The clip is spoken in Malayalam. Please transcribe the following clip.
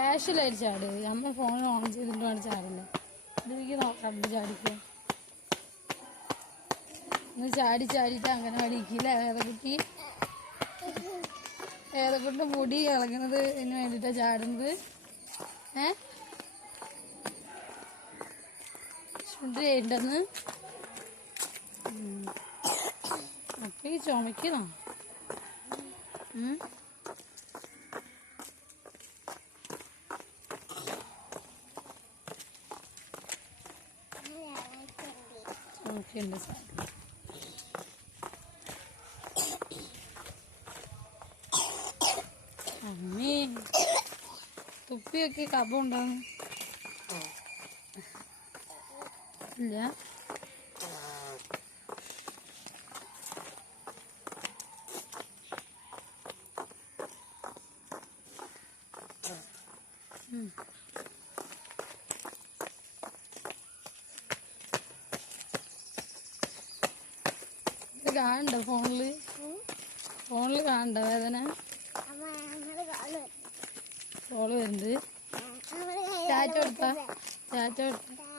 ക്യാഷിലായിട്ട് ചാട് അമ്മ ഫോൺ ഓൺ ചെയ്തിട്ടാണ് ചാടുന്നത് ഇതിലേക്ക് നോക്കാം ചാടിക്കുക ഒന്ന് ചാടി ചാടിയിട്ട് അങ്ങനെ അടിക്കില്ല ഏതക്കുട്ടി? മുടി ഇളകുന്നത് ഇതിന് വേണ്ടിയിട്ടാണ് ചാടുന്നത്? ഏ? ചുണ്ട് ചെയ്യണ്ടെന്ന് ഈ ചുമക്കണോ ഉം ചുമക്കുണ്ട് സാർ അമ്മേ തുപ്പിയൊക്കെ കപം ഉണ്ടാവും ഇല്ല ഉം. കാണണ്ട ഫോണിൽ? ഫോണിൽ കാണണ്ട വേദന? ഫോൾ വരുന്നുണ്ട് ചാറ്റ കൊടുത്താ? ചാറ്റ കൊടുത്ത?